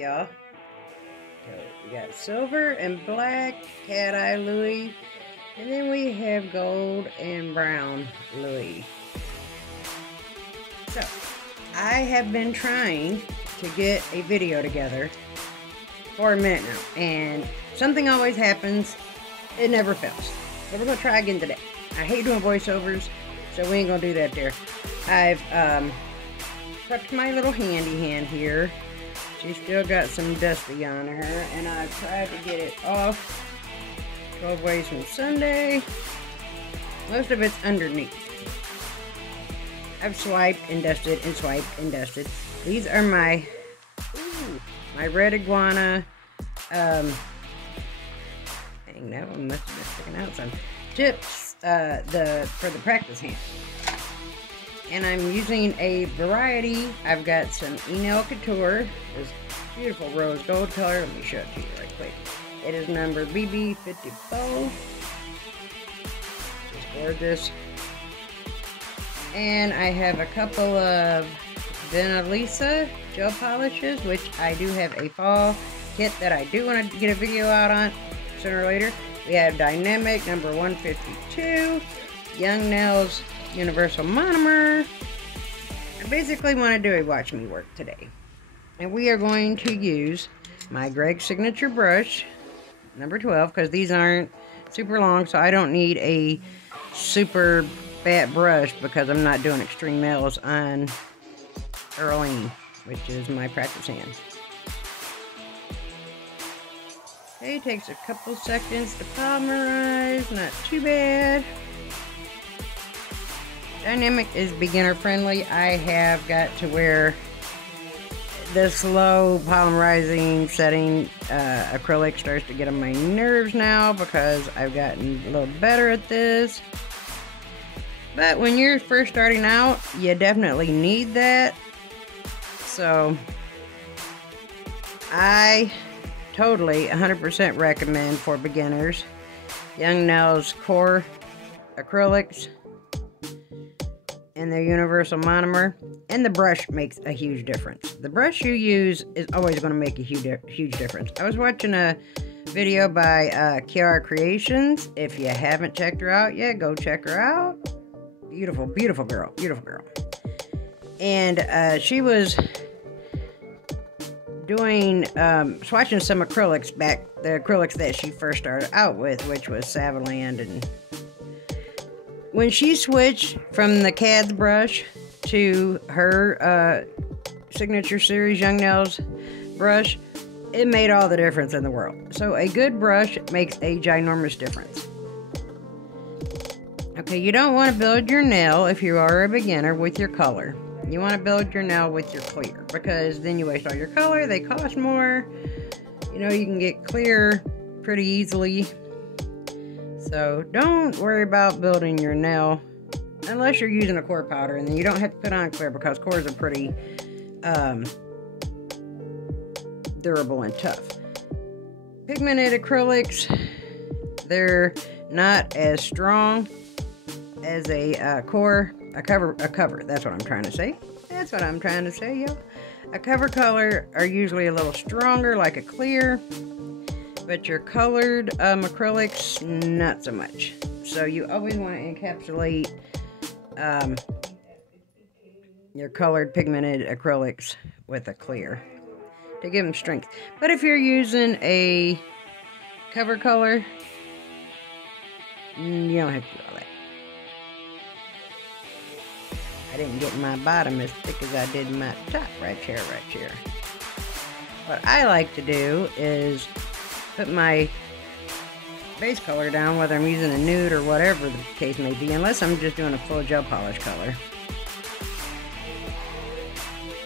y'all. So we got silver and black cat eye Louis, and then we have gold and brown Louis. So I have been trying to get a video together for a minute now, and something always happens. It never fails. So we're gonna try again today. I hate doing voiceovers, so we ain't gonna do that there. I've prepped my little handy hand here. She's still got some dusty on her, and I've tried to get it off 12 ways from Sunday. Most of it's underneath. I've swiped and dusted and swiped and dusted. These are my red iguana. Dang, that one must have been sticking out some tips. For the practice hand. And I'm using a variety. I've got some Enel Couture, this beautiful rose gold color. Let me show it to you right quick. It is number BB54. It's gorgeous. And I have a couple of Benelisa gel polishes, which I do have a fall kit that I do want to get a video out on sooner or later. We have Dynamic number 152, Young Nails Universal Monomer. I basically want to do a watch me work today. And we are going to use my Greg Signature brush, number 12, because these aren't super long, so I don't need a super fat brush because I'm not doing extreme nails on Earlene, which is my practice hand. Okay, takes a couple seconds to polymerize, not too bad. Dynamic is beginner friendly. I have got to where the slow polymerizing setting acrylic starts to get on my nerves now because I've gotten a little better at this. But when you're first starting out, you definitely need that. So I totally 100% recommend for beginners Young Nails Core Acrylics and their Universal Monomer. And the brush makes a huge difference. The brush you use is always going to make a huge difference. I was watching a video by Kiara Creations. If you haven't checked her out yet, go check her out. Beautiful, beautiful girl. Beautiful girl. And she was doing, swatching some acrylics back, the acrylics that she first started out with, which was Savaland. And when she switched from the CADS brush to her Signature Series Young Nails brush, it made all the difference in the world. So a good brush makes a ginormous difference. Okay, you don't want to build your nail if you are a beginner with your color. You want to build your nail with your clear, because then you waste all your color, they cost more. You know, you can get clear pretty easily. So don't worry about building your nail unless you're using a core powder, and then you don't have to put on clear because cores are pretty durable and tough. Pigmented acrylics, they're not as strong as a core. A cover, that's what I'm trying to say. That's what I'm trying to say, yo. A cover color are usually a little stronger, like a clear, but your colored acrylics, not so much. So you always want to encapsulate your colored pigmented acrylics with a clear to give them strength. But if you're using a cover color, you don't have to do all that. I didn't get my bottom as thick as I did my top. Right here. What I like to do is put my base color down, whether I'm using a nude or whatever the case may be, unless I'm just doing a full gel polish color.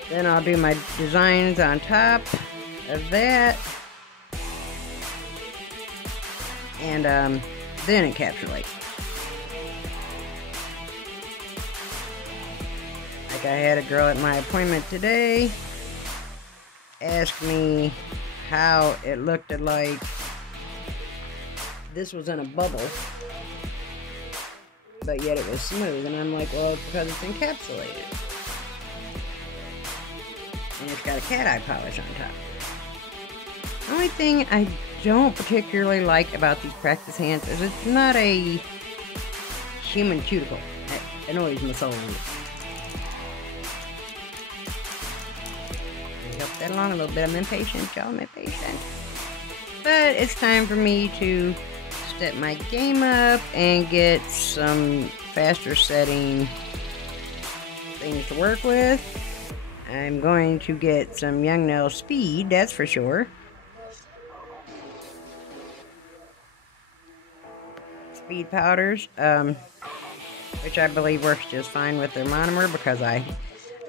Then I'll do my designs on top of that, and then encapsulate. Like I had a girl at my appointment today ask me how it looked like this was in a bubble, but yet it was smooth. And I'm like, well, it's because it's encapsulated. And it's got a cat eye polish on top. only thing I don't particularly like about these practice hands is it's not a human cuticle. That annoys my soul. Help that along a little bit. I'm impatient, y'all. I'm impatient. But it's time for me to step my game up and get some faster setting things to work with. I'm going to get some Young Nail speed, that's for sure. Speed powders, which I believe works just fine with their monomer, because I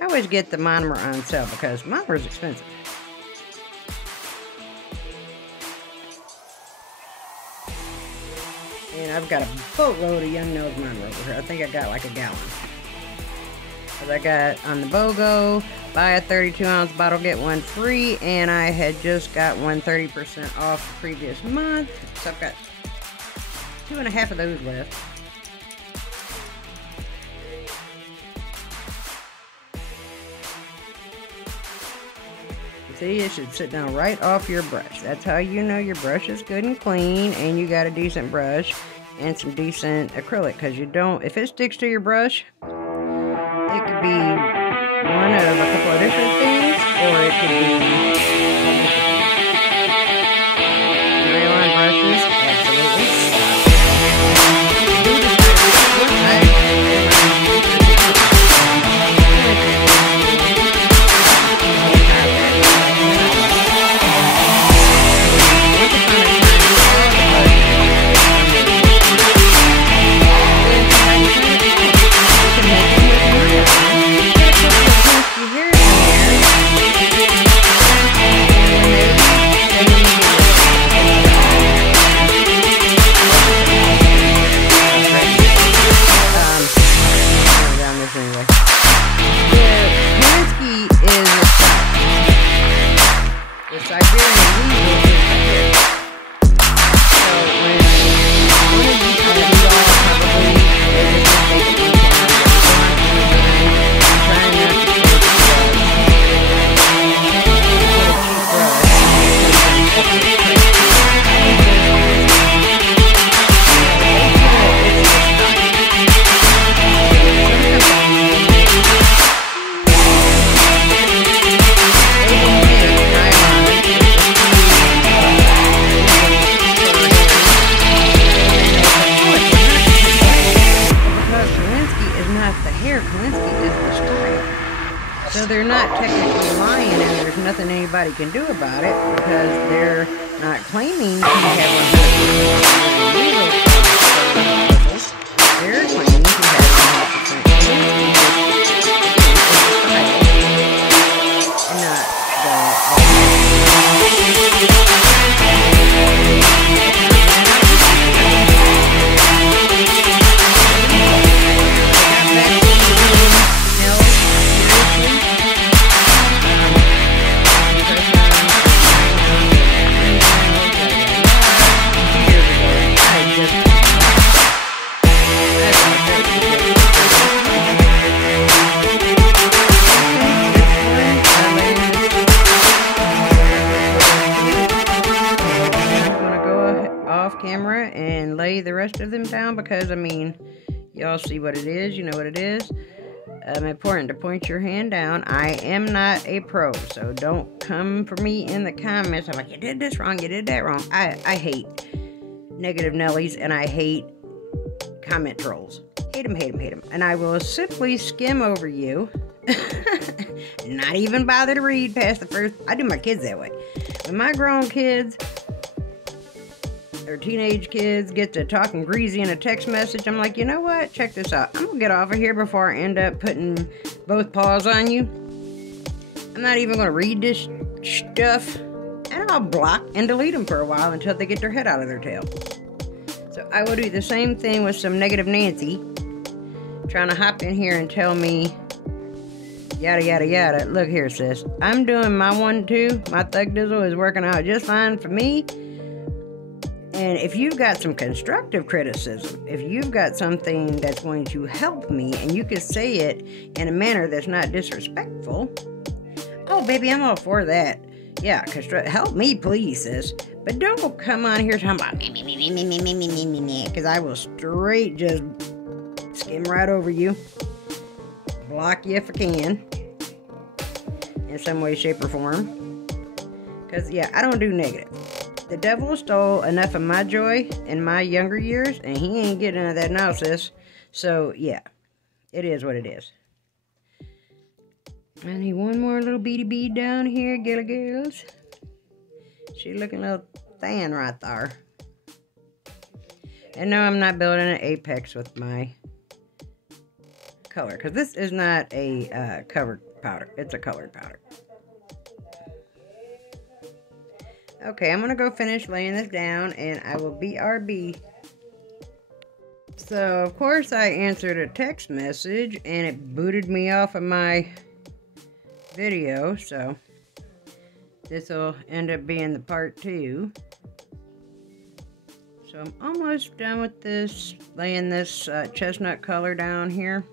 always get the monomer on sale because monomer is expensive. And I've got a boatload of Young Nail's monomer over here. I think I got like a gallon. Because I got on the BOGO, buy a 32-ounce bottle, get one free, and I had just got one 30% off the previous month. So I've got 2.5 of those left. See, it should sit down right off your brush. That's how you know your brush is good and clean and you got a decent brush and some decent acrylic. Because you don't, if it sticks to your brush, it could be one of a couple of different things, or it could be nylon brushes, absolutely. So they're not technically lying, and there's nothing anybody can do about it because they're not claiming to have 100%. They're claiming to have 100%. And not camera and lay the rest of them down because, I mean, y'all see what it is, you know what it is. Important to point your hand down. I am not a pro, so don't come for me in the comments. I'm like, you did this wrong, you did that wrong. I hate negative Nellies and I hate comment trolls. Hate them, hate them, hate them. And I will simply skim over you. Not even bother to read past the first. I do my kids that way. When my grown kids or teenage kids get to talking greasy in a text message, I'm like, you know what? Check this out. I'm gonna get off of here before I end up putting both paws on you. I'm not even gonna read this stuff, and I'll block and delete them for a while until they get their head out of their tail. So I will do the same thing with some negative Nancy trying to hop in here and tell me yada yada yada. Look here, sis, I'm doing my 1-2. My Thug Dizzle is working out just fine for me. And if you've got some constructive criticism, if you've got something that's going to help me, and you can say it in a manner that's not disrespectful, oh, baby, I'm all for that. Yeah, because help me, please, sis. But don't come on here talking about me, because I will straight just skim right over you. Block you if I can. In some way, shape, or form. Because, yeah, I don't do negative. The devil stole enough of my joy in my younger years, and he ain't getting none of that now, sis. So, yeah, it is what it is. I need one more little beady bead down here, girls. She looking a little thin right there. And no, I'm not building an apex with my color, because this is not a covered powder. It's a colored powder. Okay, I'm going to go finish laying this down, and I will BRB. So, of course, I answered a text message, and it booted me off of my video, so this will end up being the part 2. So I'm almost done with this, laying this chestnut color down here.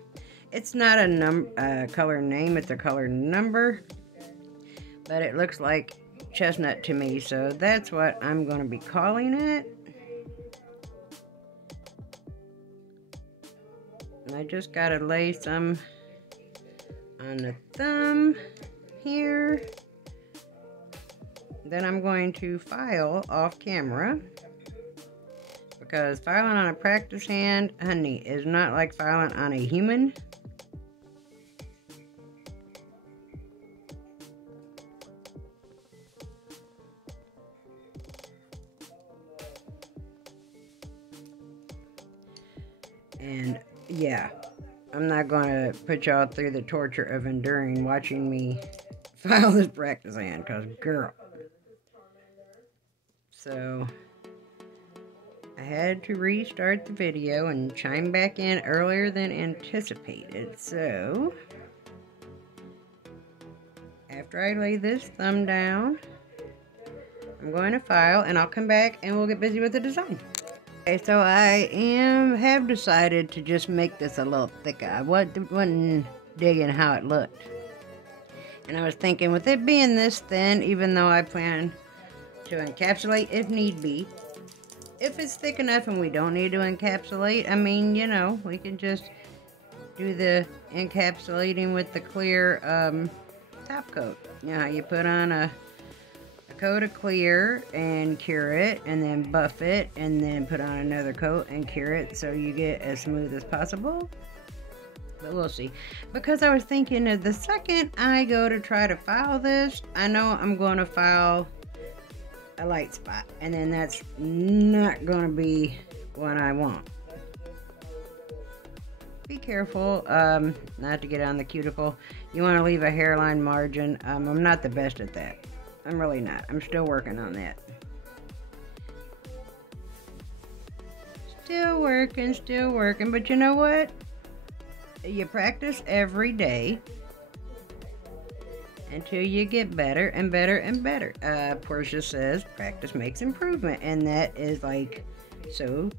It's not a color name, it's a color number, but it looks like chestnut to me, so that's what I'm going to be calling it. And I just got to lay some on the thumb here. Then I'm going to file off camera, because filing on a practice hand, honey, is not like filing on a human. And yeah, I'm not going to put y'all through the torture of enduring watching me file this practice hand, because girl. So I had to restart the video and chime back in earlier than anticipated. So after I lay this thumb down, I'm going to file, and I'll come back and we'll get busy with the design. Okay, so I have decided to just make this a little thicker. I wasn't digging how it looked. And I was thinking, with it being this thin, even though I plan to encapsulate if need be, if it's thick enough and we don't need to encapsulate, I mean, you know, we can just do the encapsulating with the clear top coat. You know how you put on a coat of clear and cure it, and then buff it, and then put on another coat and cure it, so you get as smooth as possible. But we'll see. Because I was thinking that the second I go to try to file this, I know I'm going to file a light spot, and then that's not going to be what I want. Be careful not to get on the cuticle. You want to leave a hairline margin. I'm not the best at that. I'm really not. I'm still working on that. Still working, but you know what? You practice every day until you get better and better and better. Portia says practice makes improvement, and that is like so,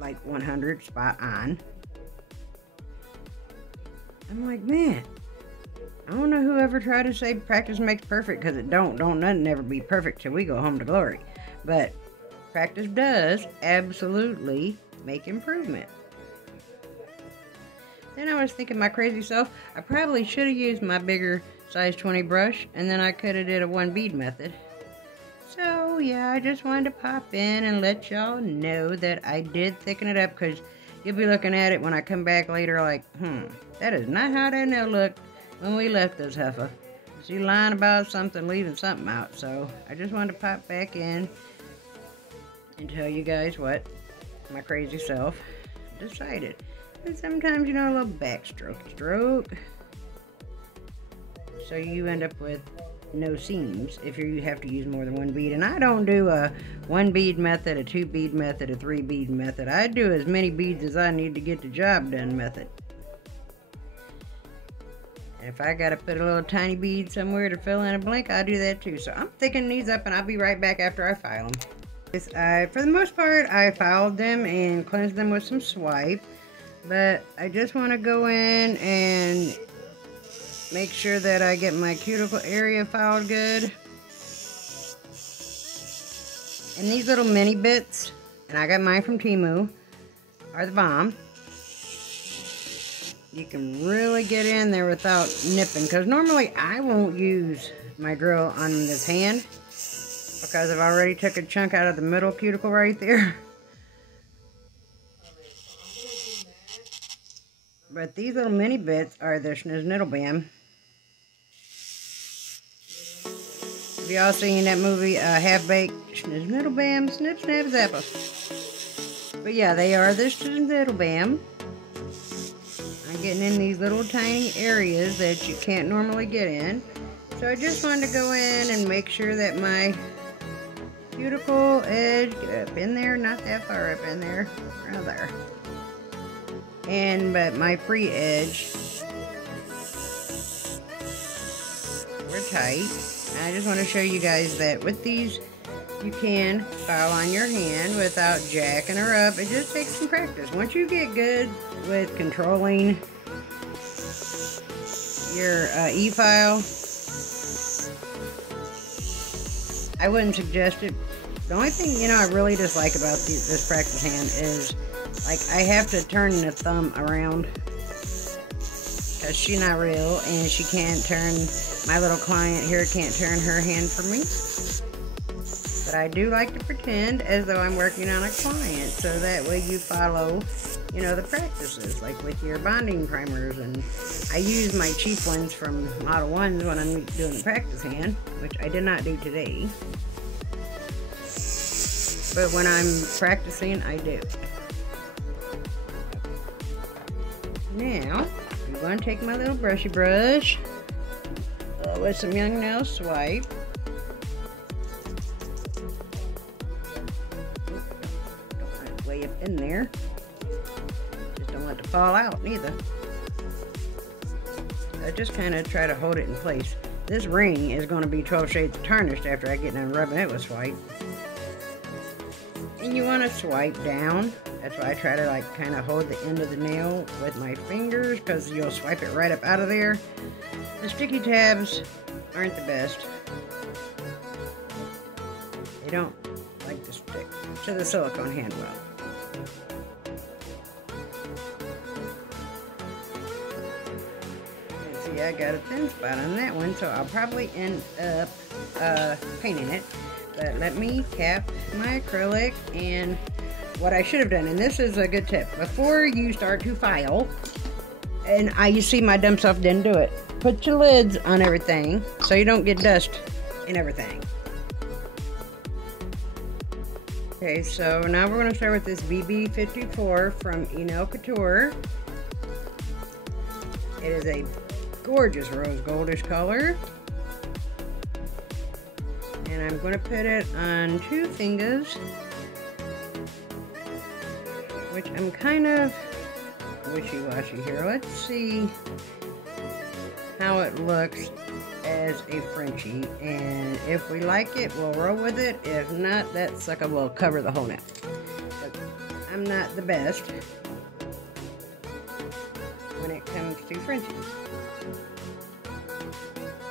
like 100 spot on. I'm like, man, I don't know who ever tried to say practice makes perfect, because it don't nothing ever be perfect till we go home to glory. But practice does absolutely make improvement. Then I was thinking, my crazy self, I probably should have used my bigger size 20 brush, and then I could have did a 1 bead method. So yeah, I just wanted to pop in and let y'all know that I did thicken it up, because you'll be looking at it when I come back later like, that is not how that nail looked when we left this heifer. She lying about something, leaving something out. So I just wanted to pop back in and tell you guys what my crazy self decided. And sometimes, you know, a little stroke. So you end up with no seams if you have to use more than 1 bead. And I don't do a 1 bead method, a 2 bead method, a 3 bead method. I do as many beads as I need to get the job done method. And if I gotta put a little tiny bead somewhere to fill in a blank, I'll do that too. So I'm thickening these up, and I'll be right back after I file them. For the most part, I filed them and cleansed them with some swipe. But I just want to go in and make sure that I get my cuticle area filed good. And these little mini bits, and I got mine from Temu, are the bomb. You can really get in there without nipping, because normally I won't use my drill on this hand because I've already took a chunk out of the middle cuticle right there. But these little mini bits are the Schnizzniddlebam. Have y'all seen that movie, Half-Baked? Schnizzniddlebam, snip, snap, zappa. But yeah, they are the Schnizzniddlebam. I'm getting in these little tiny areas that you can't normally get in. So I just wanted to go in and make sure that my cuticle edge, get up in there, not that far up in there, around there. But my free edge, we're tight. I just want to show you guys that with these, you can file on your hand without jacking her up. It just takes some practice. Once you get good with controlling your e-file, I wouldn't suggest it. The only thing, you know, I really dislike about this practice hand is, like, I have to turn the thumb around because she's not real, and she can't turn, my little client here can't turn her hand for me. But I do like to pretend as though I'm working on a client, so that way you follow, you know, the practices, like with your bonding primers. And I use my cheap ones from Model 1s when I'm doing the practice hand, which I did not do today. But when I'm practicing, I do. Now, I'm going to take my little brushy brush with some Young Nail Swipe. Don't want it way up in there. Just don't want it to fall out neither. I just kind of try to hold it in place. This ring is going to be 12 shades of tarnished after I get done rubbing it with Swipe. And you want to swipe down. That's why I try to, like, kind of hold the end of the nail with my fingers, because you'll swipe it right up out of there. The sticky tabs aren't the best. They don't like to stick to the silicone hand well. See, I got a thin spot on that one, so I'll probably end up painting it. But let me cap my acrylic. And what I should have done, and this is a good tip, before you start to file, and you see my dumb self didn't do it, put your lids on everything so you don't get dust in everything. Okay, so now we're going to start with this BB54 from Enel Couture. It is a gorgeous rose goldish color. And I'm going to put it on 2 fingers, which I'm kind of wishy-washy here. Let's see how it looks as a Frenchie, and if we like it, we'll roll with it. If not, that sucker will cover the whole nail. But I'm not the best when it comes to Frenchies.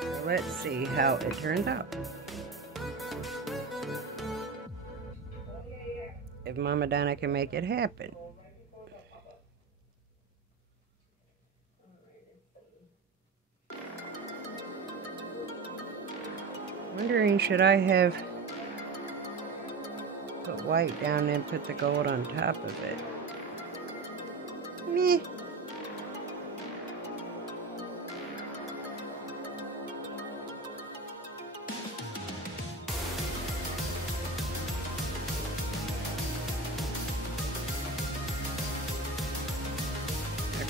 So let's see how it turns out. If Mama Donna can make it happen. Wondering, should I have put white down and put the gold on top of it? Meh.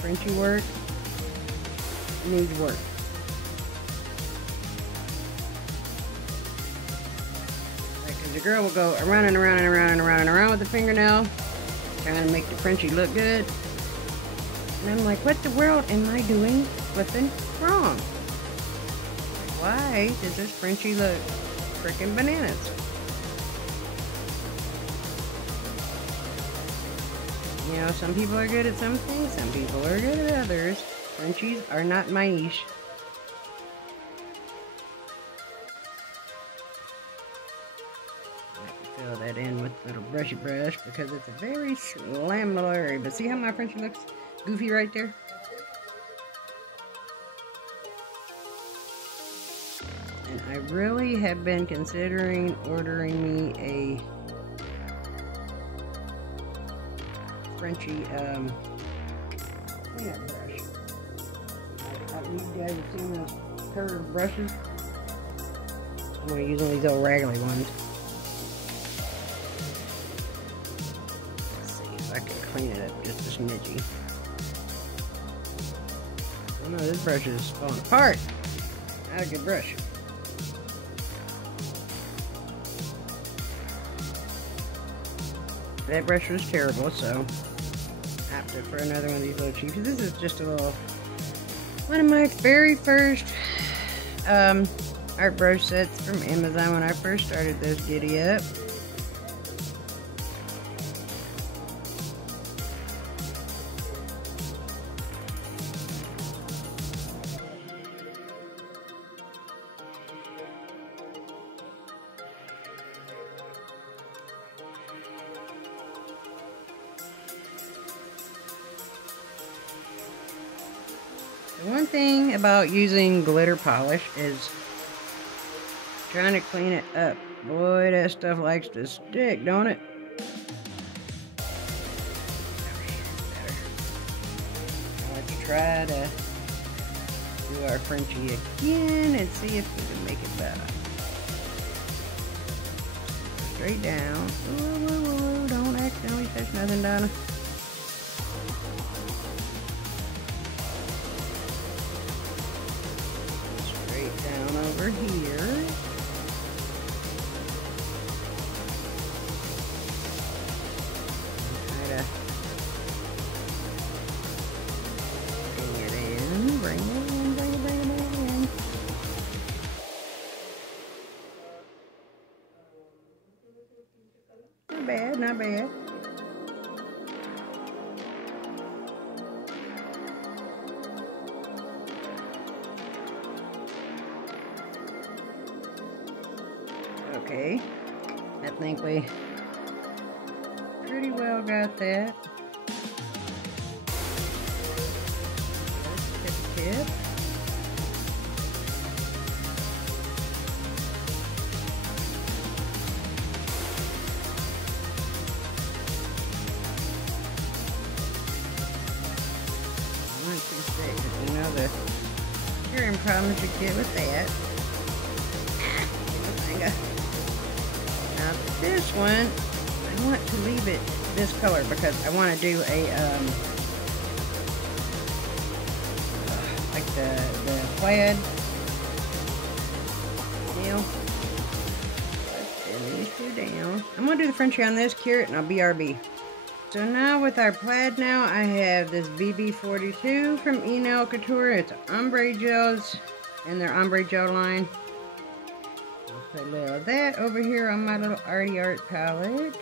Frenchie work needs work. Because the girl will go around and around and around and around and around with the fingernail, trying to make the Frenchie look good. And I'm like, what the world am I doing flipping wrong? Why does this Frenchie look freaking bananas? You know, some people are good at some things, some people are good at others. Frenchies are not my niche. fill that in with a little brushy brush because it's a very slammable area. But see how my Frenchie looks goofy right there? And I really have been considering ordering me a Frenchie cleanup brush. You guys have seen those curved brushes? I'm going to use one of these old raggedy ones. Let's see if I can clean it up just a smidgy. Oh no, this brush is falling apart. Not a good brush. That brush was terrible, so I opted for another one of these little cheapies. This is just a little, one of my very first art brush sets from Amazon when I first started this giddy up. The one thing about using glitter polish is trying to clean it up. Boy, that stuff likes to stick, don't it? Let's try to do our Frenchie again and see if we can make it better. Straight down. Whoa, whoa, whoa, don't accidentally touch nothing, Donna. Down over here. Try to bring it in, bring it in, bring it in. Not bad, not bad. Okay, I think we pretty well got that. Tip. You know the hearing problems you get with that. Now this one, I want to leave it this color because I want to do a like the plaid nail. Let's pin these two down. I'm gonna do the Frenchie on this carrot and I'll BRB. So now with our plaid now, I have this BB42 from Nail Couture. It's ombre gels in their ombre gel line. Put a little of that over here on my little Arty Art palette.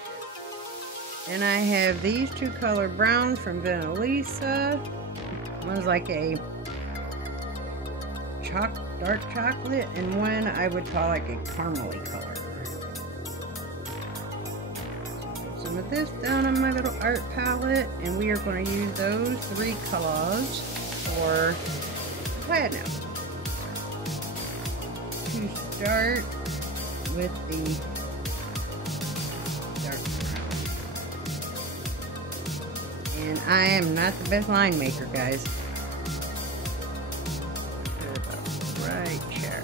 And I have these two color browns from Vanillisa. One's like a dark chocolate, and one I would call like a caramely color. Some of this down on my little art palette, and we are going to use those three colors for plaid now. To start with the dark brown. And I am not the best line maker, guys. Right here.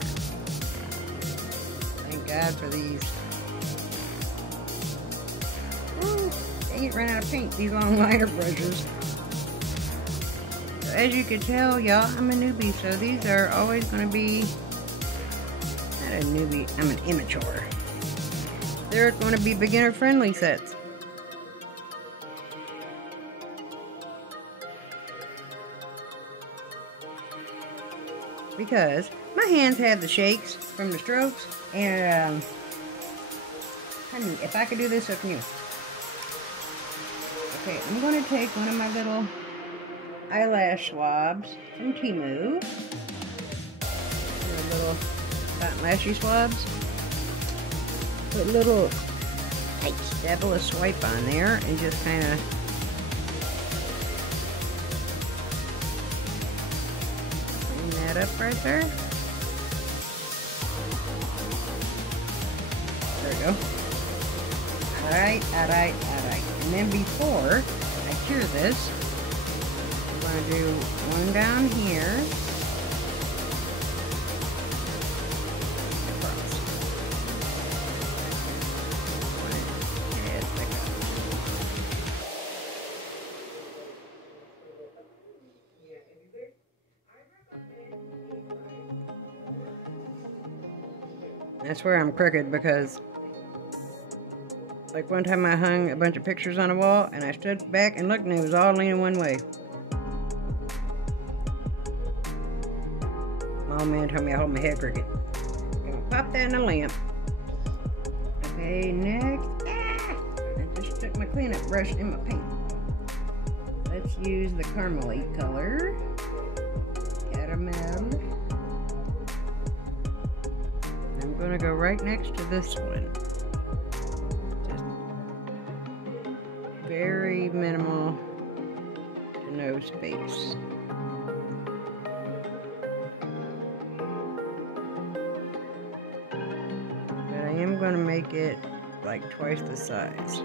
Thank God for these. Ooh, dang it, ran out of paint. These long liner brushes. So as you can tell, y'all, I'm a newbie, so these are always going to be, not a newbie, I'm an immature. They're going to be beginner friendly sets. Because my hands have the shakes from the strokes, and honey, if I could do this, so can you. Okay, I'm going to take one of my little eyelash swabs from Temu. Little cotton lashy swabs. Put little Dabble a swipe on there and just kind of clean that up right there. There we go. Alright. And then before I cure this, I'm going to do one down here. That's where I'm crooked because, like, one time I hung a bunch of pictures on a wall and I stood back and looked and it was all leaning one way. My old man told me I hold my head crooked. I'm gonna pop that in a lamp. Okay, next. I just stuck my cleanup brush in my paint. Let's use the Carmelite color. Caramel. I'm going to go right next to this one. Just very minimal to no space. But I am going to make it like twice the size.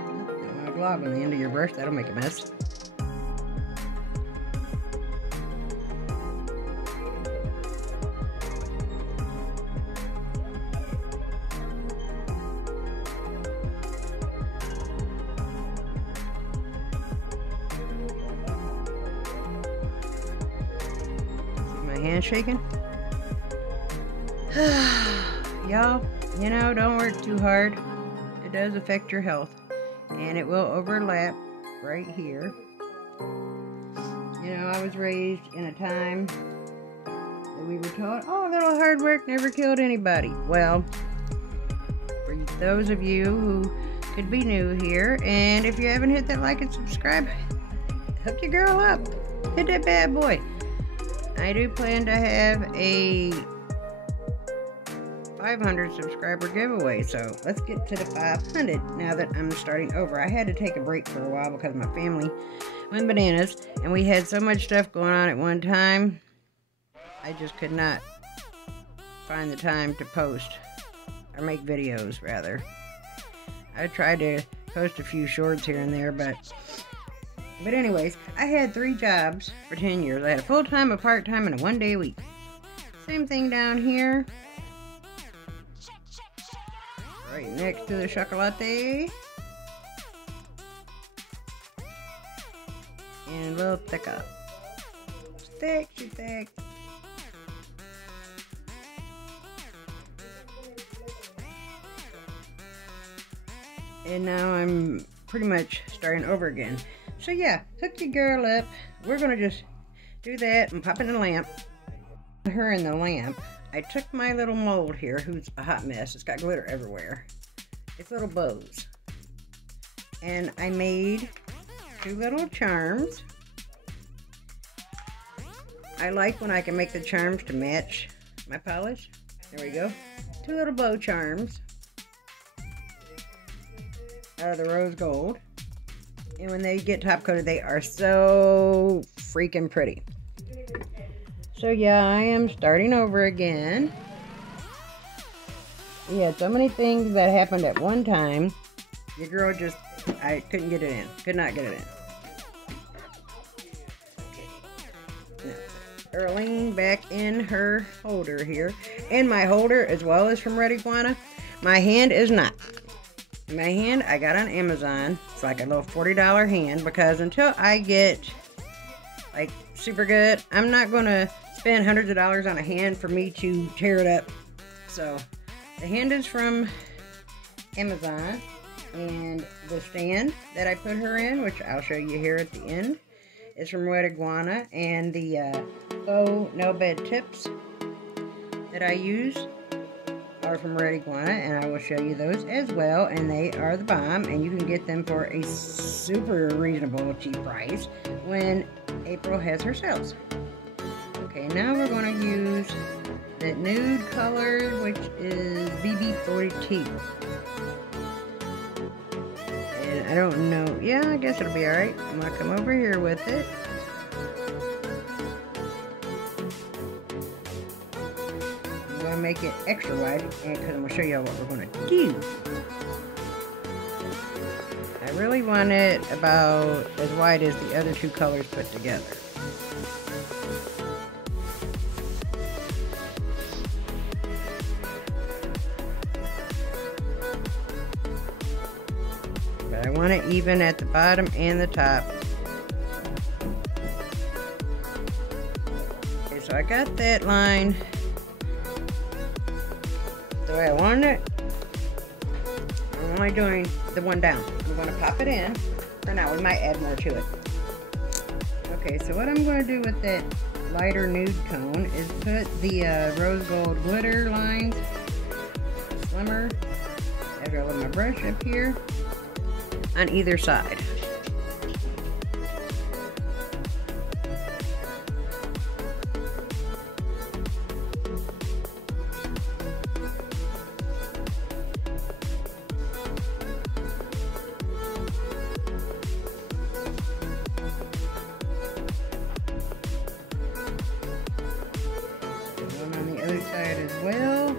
Don't want to glob on the end of your brush, that'll make a mess. Hand shaking. Y'all, you know, don't work too hard. It does affect your health, and it will overlap right here. You know, I was raised in a time that we were taught, oh, a little hard work never killed anybody. Well, for those of you who could be new here, and if you haven't hit that like and subscribe, hook your girl up. Hit that bad boy. I do plan to have a 500 subscriber giveaway, so let's get to the 500 now that I'm starting over. I had to take a break for a while because my family went bananas, and we had so much stuff going on at one time, I just could not find the time to post, or make videos, rather. I tried to post a few shorts here and there, but anyways, I had 3 jobs for 10 years. I had a full-time, a part-time, and a 1-day a week. Same thing down here. Right next to the chocolate. And a little thicker. Thick. And now I'm pretty much starting over again. So yeah, hook your girl up. We're gonna just do that and pop it in the lamp. Her in the lamp. I took my little mold here, who's a hot mess. It's got glitter everywhere. It's little bows. And I made 2 little charms. I like when I can make the charms to match my polish. There we go. 2 little bow charms out of the rose gold. And when they get top coated, they are so freaking pretty. So yeah, I am starting over again. We had so many things that happened at one time. Your girl just, I couldn't get it in. Could not get it in. Now, Earlene back in her holder here. And my holder as well is from Red Iguana. My hand is not. My hand I got on Amazon. It's like a little $40 hand, because until I get like super good, I'm not gonna spend hundreds of dollars on a hand for me to tear it up. So the hand is from Amazon, and the stand that I put her in, which I'll show you here at the end, is from Red Iguana, and the faux nail bed tips that I use are from Red Iguana, and I will show you those as well, and they are the bomb, and you can get them for a super reasonable cheap price when April has her sales. Okay, now we're going to use that nude color, which is BB42. And I don't know. Yeah, I guess it'll be alright. I'm going to come over here with it. I'm going to make it extra wide because I'm going to show y'all what we're going to do. I really want it about as wide as the other two colors put together. But I want it even at the bottom and the top. Okay, so I got that line the way I wanted it. I'm only doing the one down. I'm going to pop it in. For now, we might add more to it. Okay, so what I'm going to do with that lighter nude tone is put the rose gold glitter lines slimmer after I let my brush up here on either side. Side as well.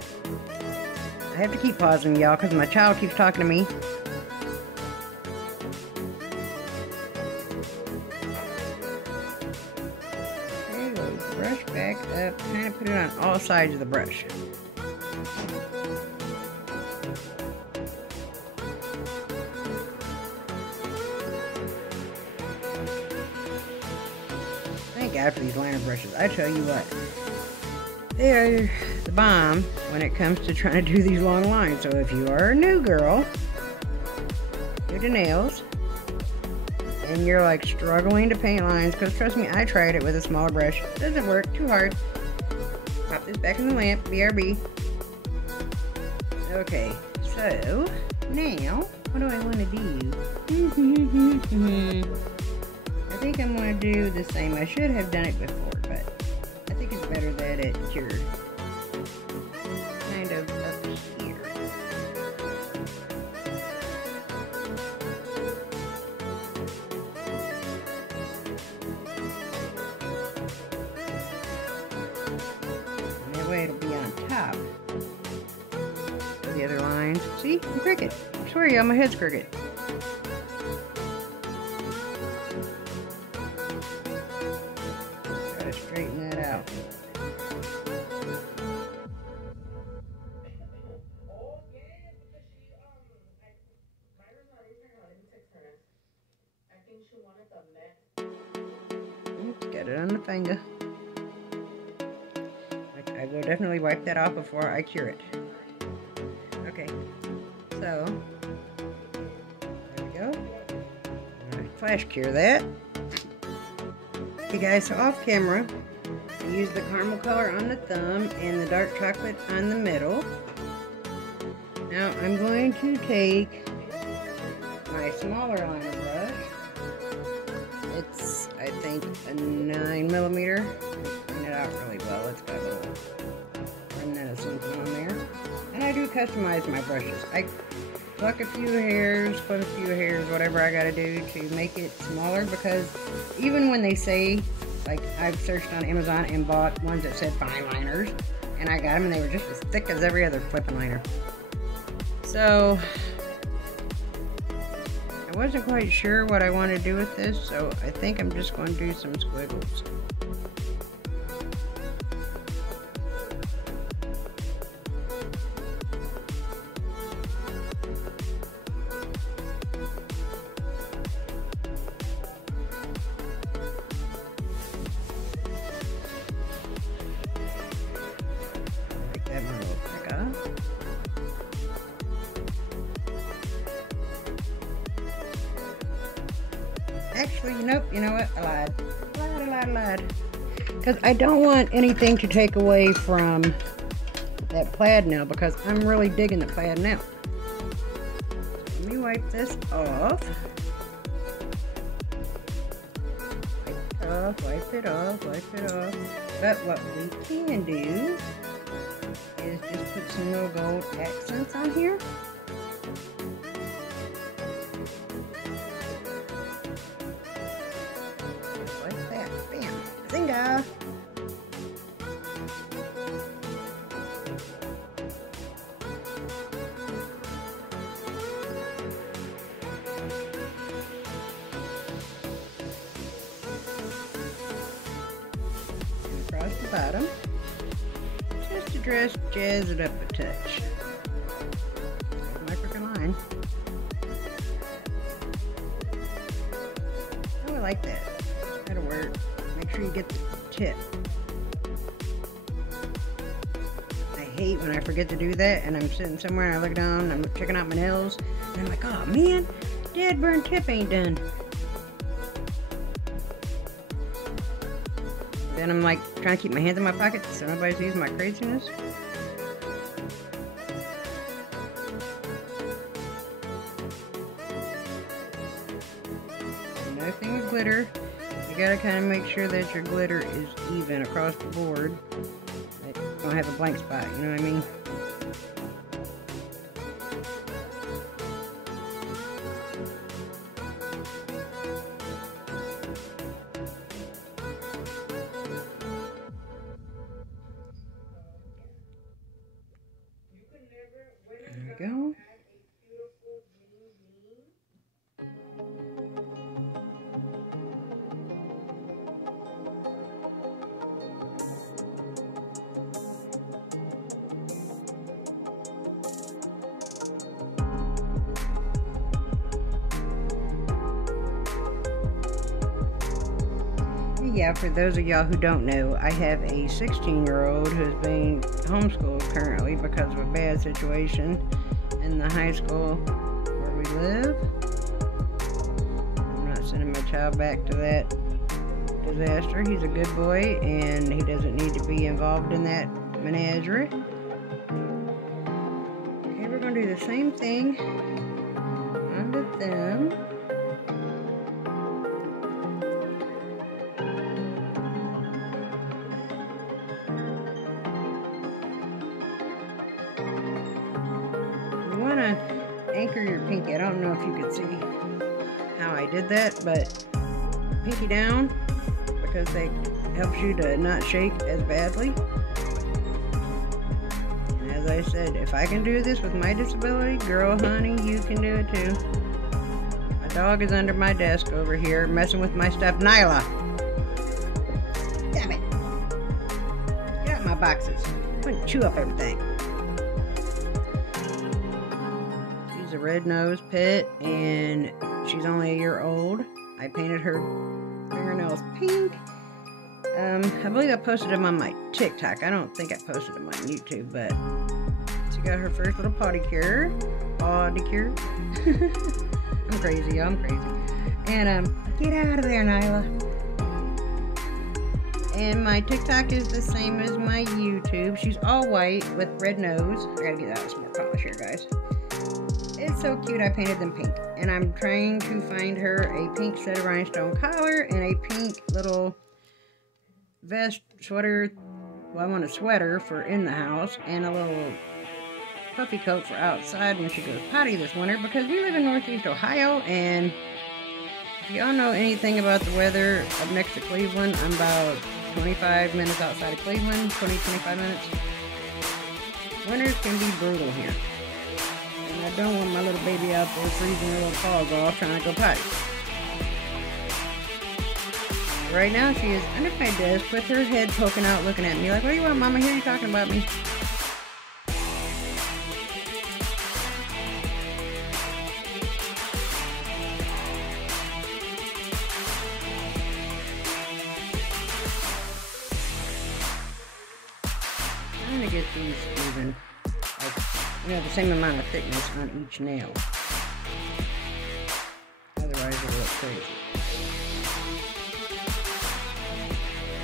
I have to keep pausing, y'all, because my child keeps talking to me. Okay, we'll brush back up, kind of put it on all sides of the brush. Thank God for these liner brushes. I tell you what. They're the bomb when it comes to trying to do these long lines. So if you are a new girl, new to nails, and you're like struggling to paint lines, because trust me, I tried it with a smaller brush. It doesn't work, too hard. Pop this back in the lamp, BRB. Okay, so now, what do I want to do? I think I'm going to do the same. I should have done it before, but I think it's better that it's your kind of up here. And that way it'll be on top of the other lines. See? I'm crooked. I swear y'all, my head's crooked. Gotta straighten that out. Oops, get it on the finger. I will definitely wipe that off before I cure it. Okay, so there we go. I'm gonna flash cure that. Okay guys, so off camera, I used the caramel color on the thumb and the dark chocolate on the middle. Now I'm going to take my smaller liner brush. It's, I think, a 9mm. Clean it out really well. It's got a little remnant of something on there. And I do customize my brushes. I pluck a few hairs, put a few hairs, whatever I gotta do to make it smaller, because even when they say, like, I've searched on Amazon and bought ones that said fine liners, and I got them and they were just as thick as every other flipping liner. So I wasn't quite sure what I want to do with this, so I think I'm just going to do some squiggles. Make that one a little thicker. Actually, nope, you know what? I lied. Because I don't want anything to take away from that plaid nail, because I'm really digging the plaid nail. Let me wipe this off. Wipe off, wipe it off, wipe it off. But what we can do is just put some little gold accents on here. Just like that. Bam. Zinga! Across the bottom, just to jazz it up a touch. My crooked line. Oh, I like that. That'll work. Make sure you get the tip. I hate when I forget to do that and I'm sitting somewhere and I look down and I'm checking out my nails and I'm like, oh man, dead burn tip ain't done. Then I'm like trying to keep my hands in my pockets so nobody sees my craziness. Nothing with glitter. You gotta kind of make sure that your glitter is even across the board. That you don't have a blank spot, you know what I mean? There we go. Yeah, for those of y'all who don't know, I have a 16-year-old who's being homeschooled currently because of a bad situation in the high school where we live. I'm not sending my child back to that disaster. He's a good boy and he doesn't need to be involved in that menagerie. Okay, we're going to do the same thing on the thumb. Anchor your pinky. I don't know if you could see how I did that, but pinky down because they helps you to not shake as badly. And as I said, if I can do this with my disability, girl, honey, you can do it too. My dog is under my desk over here messing with my stuff. Nyla! Damn it! Get out my boxes. I'm gonna chew up everything. A red nose pit and she's only a year old. I painted her fingernails pink. I believe I posted them on my TikTok. I don't think I posted them on YouTube, but she got her first little potty cure. I'm crazy, y'all. I'm crazy. And get out of there, Nyla. And my TikTok is the same as my YouTube. She's all white with red nose. I gotta get out some more polish here, guys. It's so cute, I painted them pink. And I'm trying to find her a pink set of rhinestone collar and a pink little vest, sweater. Well, I want a sweater for in the house and a little puffy coat for outside when she goes potty this winter because we live in Northeast Ohio. And if y'all know anything about the weather up next to Cleveland, I'm about 25 minutes outside of Cleveland, 20-25 minutes. Winters can be brutal here. And I don't want my little baby out there freezing her little paws off trying to go potty. Right now she is under my desk with her head poking out looking at me like, what do you want, Mama? Hear you talking about me. I'm going to get these even. The same amount of thickness on each nail. Otherwise it'll look crazy.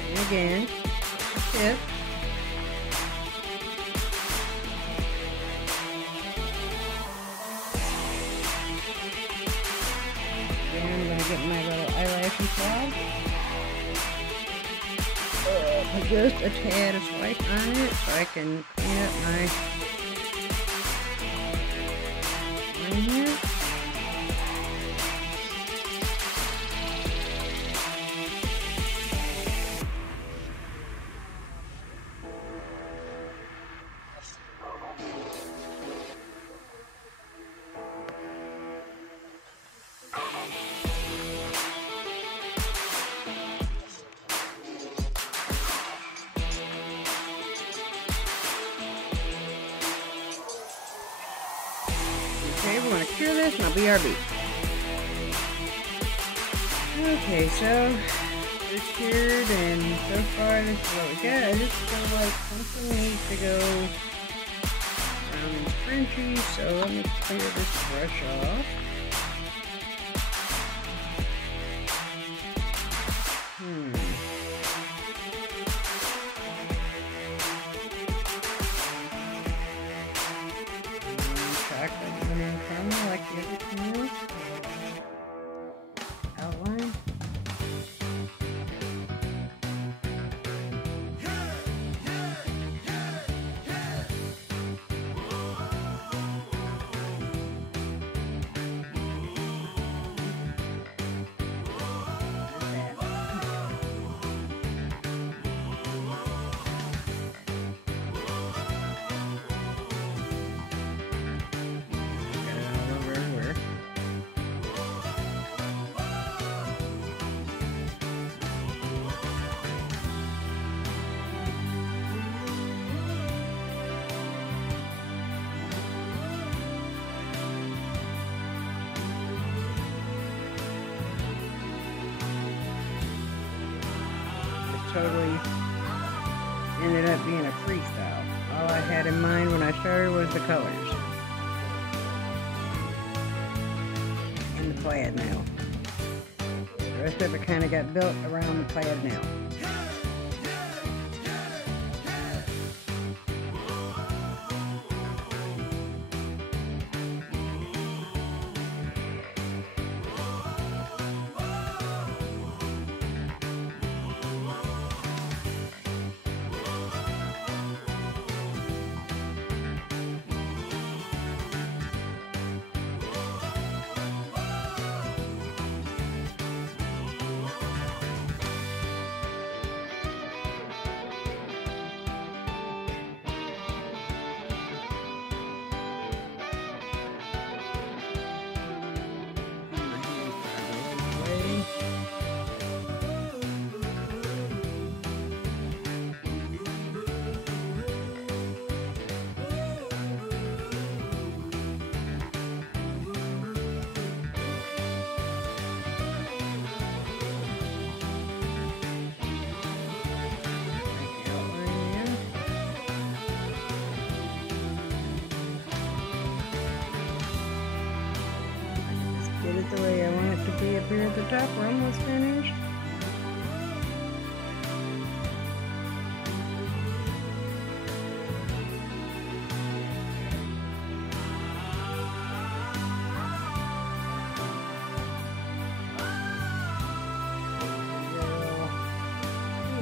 And again, tip. Again, I'm going to get my little eyelashy swab. just a tad of swipe on it so I can clean up my line here. Okay, we're going to cure this and I'll BRB. Okay, so it's cured and so far this is what we got. I just feel like something needs to go around these Frenchies, so let me clear this brush off. Outline. Totally ended up being a freestyle. All I had in mind when I started was the colors and the plaid nail. The rest of it kind of got built around the plaid nail. The way I want it to be up here at the top. We're almost finished.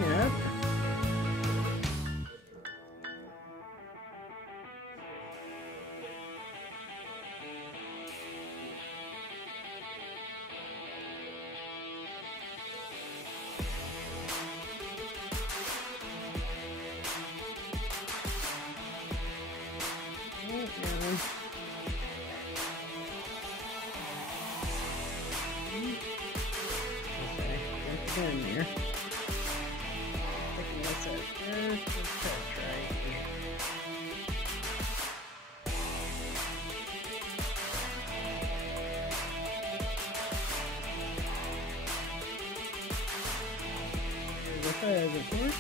Yep. In there. Picking this up just a touch right here. Here's the fuzz, of course.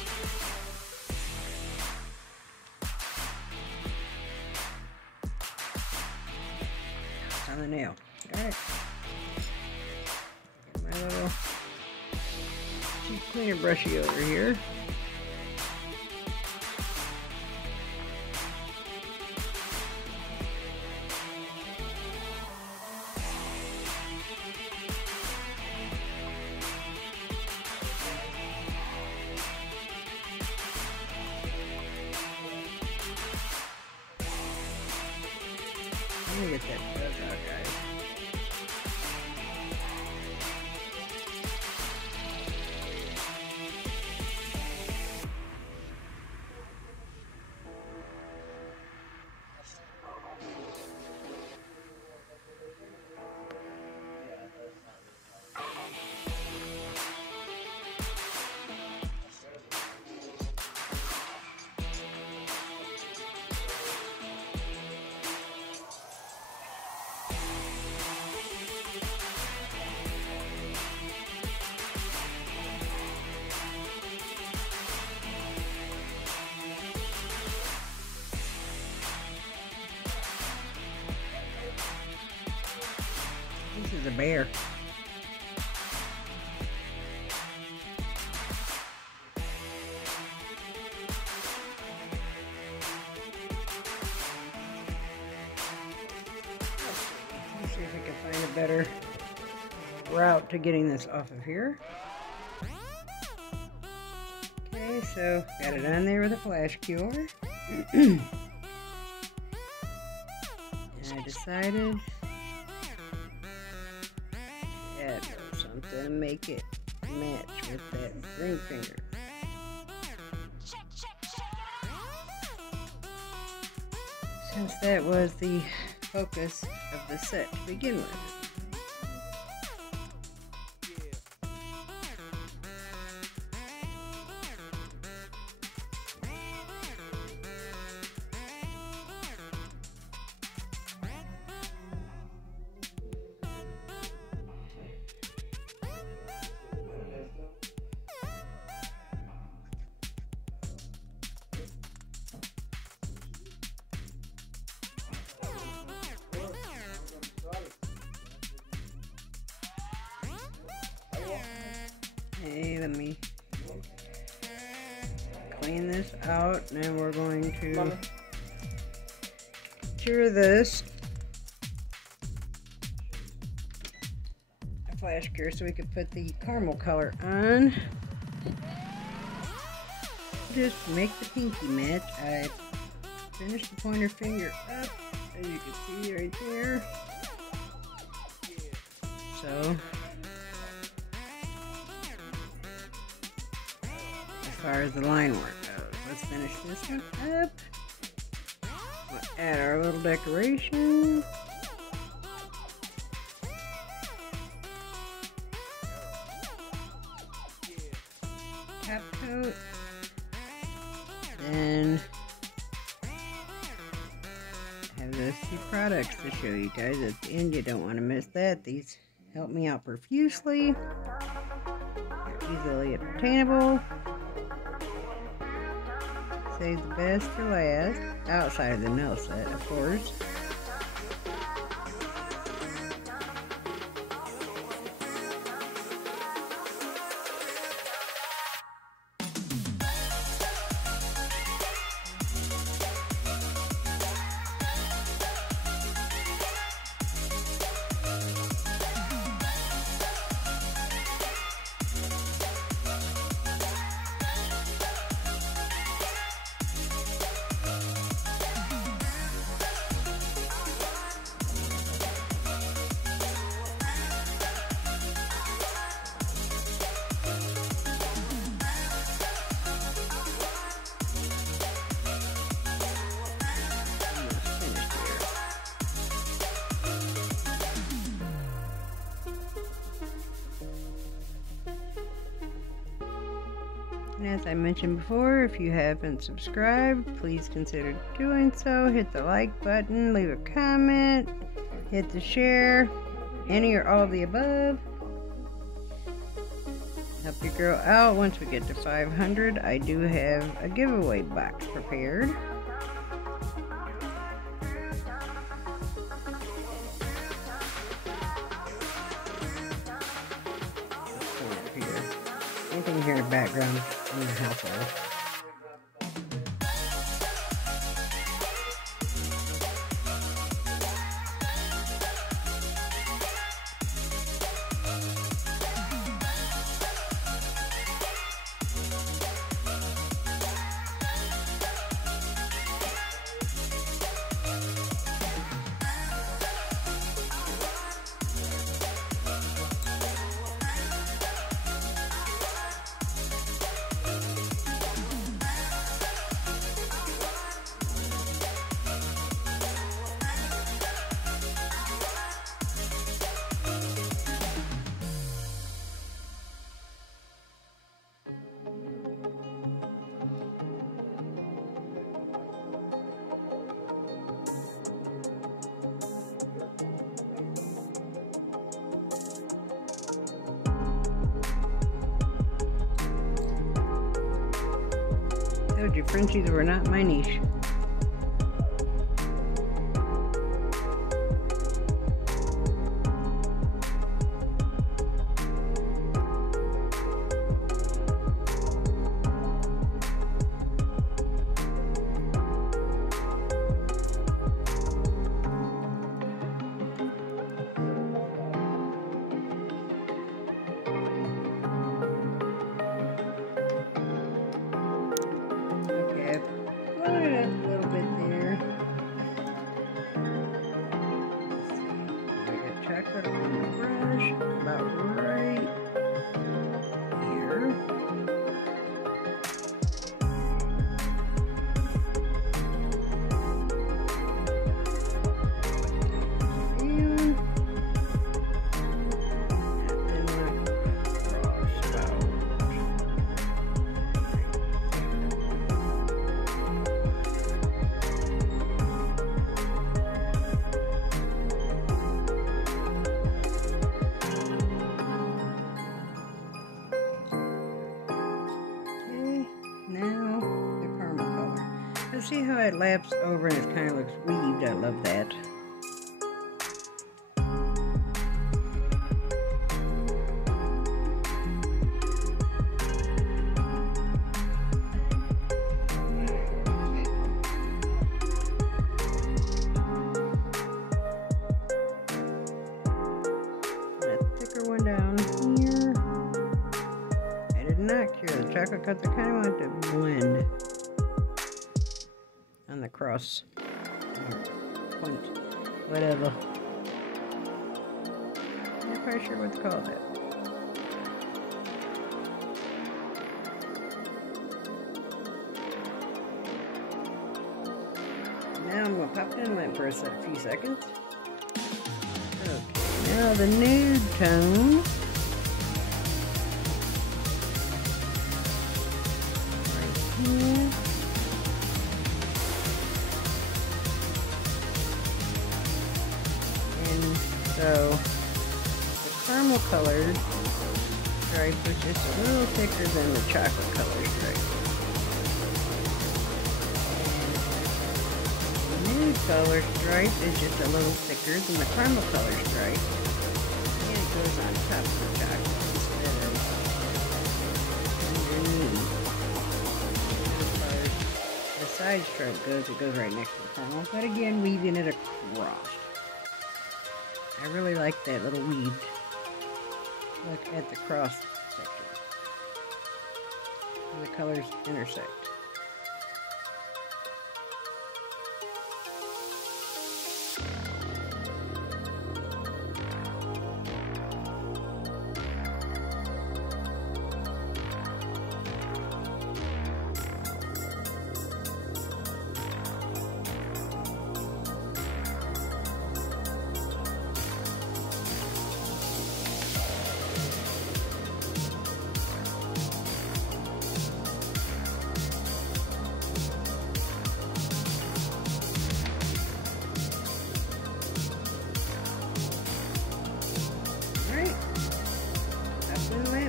It's on the nail. Alright. Get my little cleaner brushy over here. Let me get that fuzz out, guys. This is a bear. Let's see if we can find a better route to getting this off of here. Okay, so got it on there with a flash cure. And I decided add something, make it match with that ring finger. Since that was the focus of the set to begin with. Okay, let me clean this out. Now we're going to cure this a flash cure so we can put the caramel color on. Just make the pinky match. I finished the pointer finger up, as you can see right there. So as far as the line work goes, let's finish this one up. We'll add our little decoration. Top coat. Then I have those two products to show you guys at the end. You don't want to miss that. These help me out profusely. They're easily obtainable. Save the best for last. Outside of the nail set, of course. And as I mentioned before, if you haven't subscribed, please consider doing so. Hit the like button, leave a comment, hit the share, any or all of the above. Help your girl out. Once we get to 500, I do have a giveaway box prepared. Anything here in the background in the household. told you Frenchies were not my niche. Chocolate on the brush, about right here. And then cross out. Now, the caramel color. So see how it laps over and it kind of looks weaved? I love that. That thicker one down here. Not cure the chocolate because I kind of want to blend on the cross point, whatever. I'm not quite sure what to call that. Now I'm going to pop it in lamp for a few seconds. Okay, now the nude tone. So the caramel colored stripe was just a little thicker than the chocolate colored stripe. And the nude color stripe is just a little thicker than the caramel colored stripe. And it goes on top of the chocolate instead of underneath. As far as the side stripe goes, it goes right next to the caramel. But again, weaving it across. I really like that little weave. Look at the cross section. The colors intersect.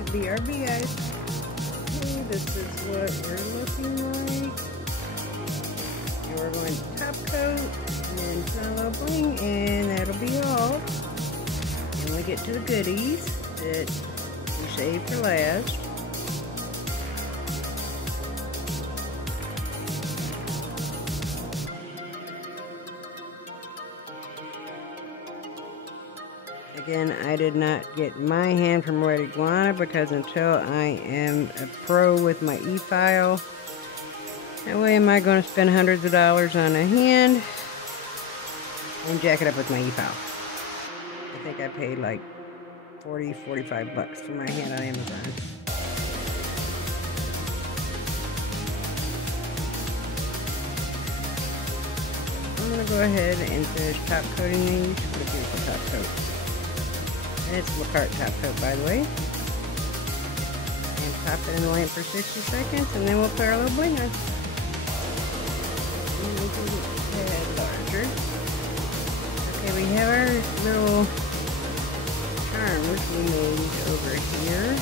BRB, guys. Okay, this is what we're looking like. And we're going to top coat and then put a little bling, and that'll be all. And we get to the goodies that we saved for last. Again, I did not get my hand from Red Iguana because until I am a pro with my e-file, no way am I going to spend hundreds of dollars on a hand and jack it up with my e-file. I think I paid like 40, 45 bucks for my hand on Amazon. I'm going to go ahead and finish top coating these. Look at the top coat. And it's Lacarte top coat, by the way. And pop it in the lamp for 60 seconds, and then we'll put our little bling on. And we'll get it larger. Okay, we have our little charm, which we made over here.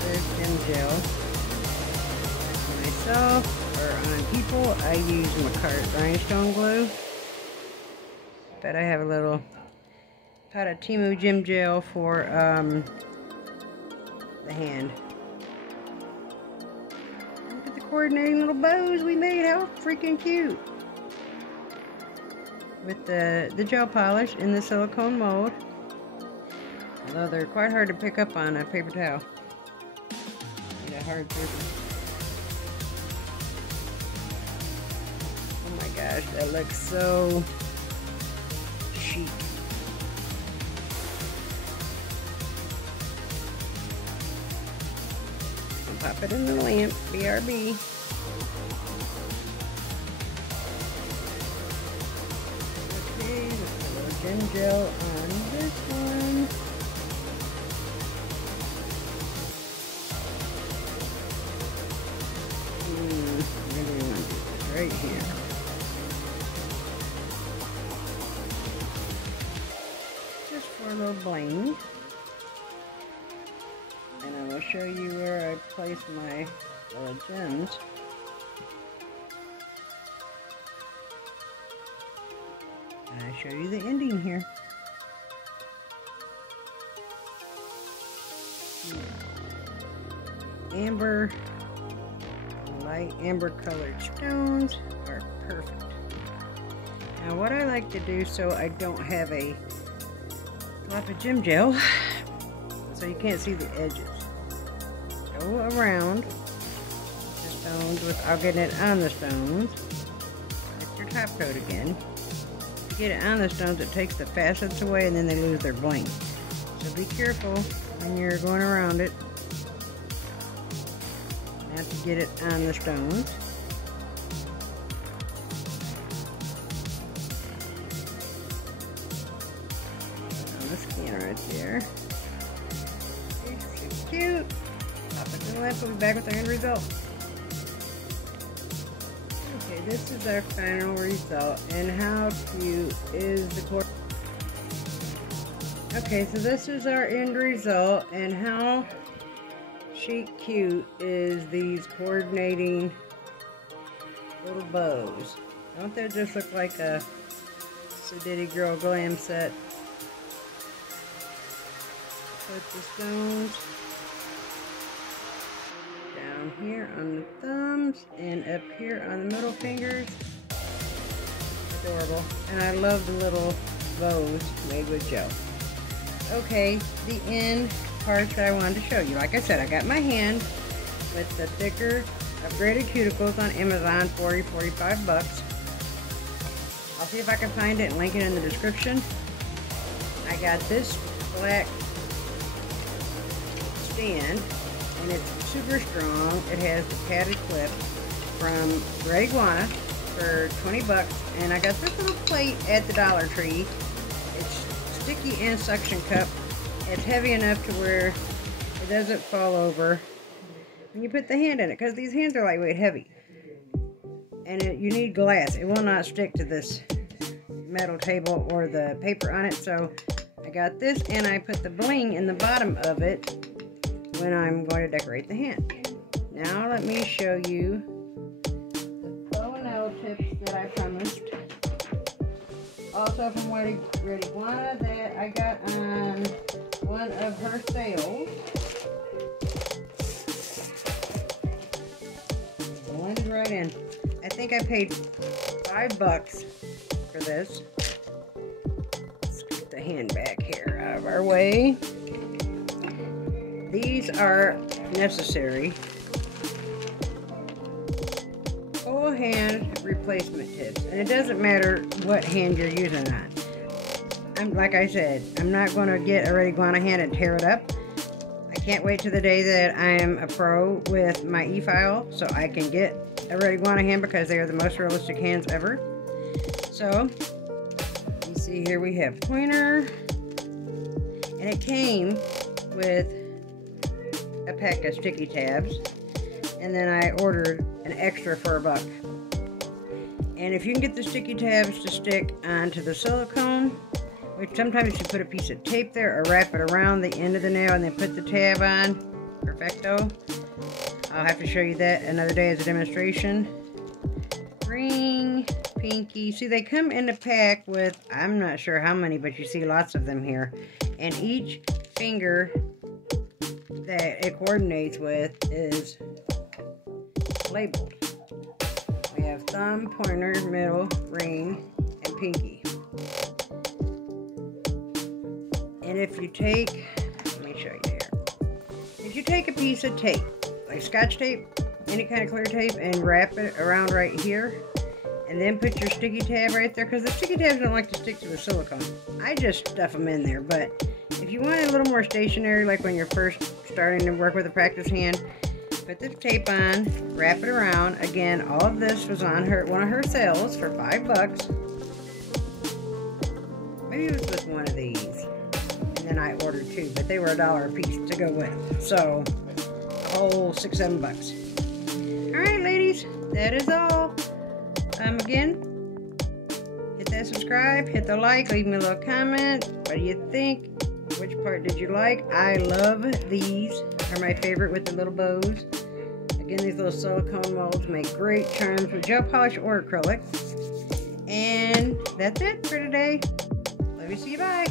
There's gem gel. myself or on people, I use Macart rhinestone glue. But I have a little pot of Temu Gym Gel for the hand. Look at the coordinating little bows we made. How freaking cute! With the gel polish in the silicone mold. Although they're quite hard to pick up on a paper towel. Need a hard surface. Oh my gosh, that looks so chic. I'll pop it in the lamp, BRB. Okay, let's put a little gym gel on this one. Really want to do this right here. Just for a little bling. And I will show you where I place my little gems. And I show you the ending here. Amber, light amber colored stones are perfect. Now what I like to do so I don't have a lot of gym gel, so you can't see the edges. Go around the stones without getting it on the stones. It's your top coat again. To get it on the stones, it takes the facets away and then they lose their bling. So be careful when you're going around it not to get it on the stones. On the skin right there. It's cute. Pop it in the lamp. We'll be back with the end result. Okay, this is our final result. And how cute is the cord? Okay, so this is our end result. And how chic cute is these coordinating little bows. Don't they just look like a Sadiddy Girl glam set? Put the stones down here on the thumbs and up here on the middle fingers. Adorable. And I love the little bows made with gel. Okay, the end parts that I wanted to show you. Like I said, I got my hand with the thicker upgraded cuticles on Amazon, 45 bucks. I'll see if I can find it and link it in the description. I got this black stand and it's super strong. It has the padded clip from Red Iguana for 20 bucks, and I got this little plate at the Dollar Tree. It's sticky and suction cup. It's heavy enough to where it doesn't fall over when you put the hand in it, because these hands are lightweight heavy. And you need glass. It will not stick to this metal table or the paper on it. So I got this, and I put the bling in the bottom of it when I'm going to decorate the hand. Now let me show you the bow and arrow tips that I promised. Also from Red Iguana that I got on one of her sales. Blended right in. I think I paid $5 for this. Let's get the hand back here out of our way. These are necessary full hand replacement tips, and it doesn't matter what hand you're using on. Like I said, I'm not going to get a Red Iguana hand and tear it up. I can't wait till the day that I am a pro with my e-file so I can get a Red Iguana hand, because they are the most realistic hands ever. So, you see here we have pointer, and it came with a pack of sticky tabs, and then I ordered an extra for $1. And if you can get the sticky tabs to stick onto the silicone, which sometimes you put a piece of tape there or wrap it around the end of the nail and then put the tab on, perfecto. I'll have to show you that another day as a demonstration. Ring, pinky. See, they come in a pack with, I'm not sure how many, but you see lots of them here. And each finger that it coordinates with is labeled. We have thumb, pointer, middle, ring, and pinky. And if you take, let me show you here. If you take a piece of tape, like Scotch tape, any kind of clear tape, and wrap it around right here, and then put your sticky tab right there, because the sticky tabs don't like to stick to the silicone. I just stuff them in there, but if you want it a little more stationary, like when you're first starting to work with a practice hand, put the tape on, wrap it around. Again, all of this was on one of her sales for $5. Maybe it was with one of these. And then I ordered two, but they were $1 a piece to go with. So, a whole $6-7 bucks. Alright, ladies, that is all. Again, hit that subscribe, hit the like, leave me a little comment. What do you think? Which part did you like? I love these. Are my favorite with the little bows. Again, these little silicone molds make great charms with gel polish or acrylic. And that's it for today. Love you, see you, bye.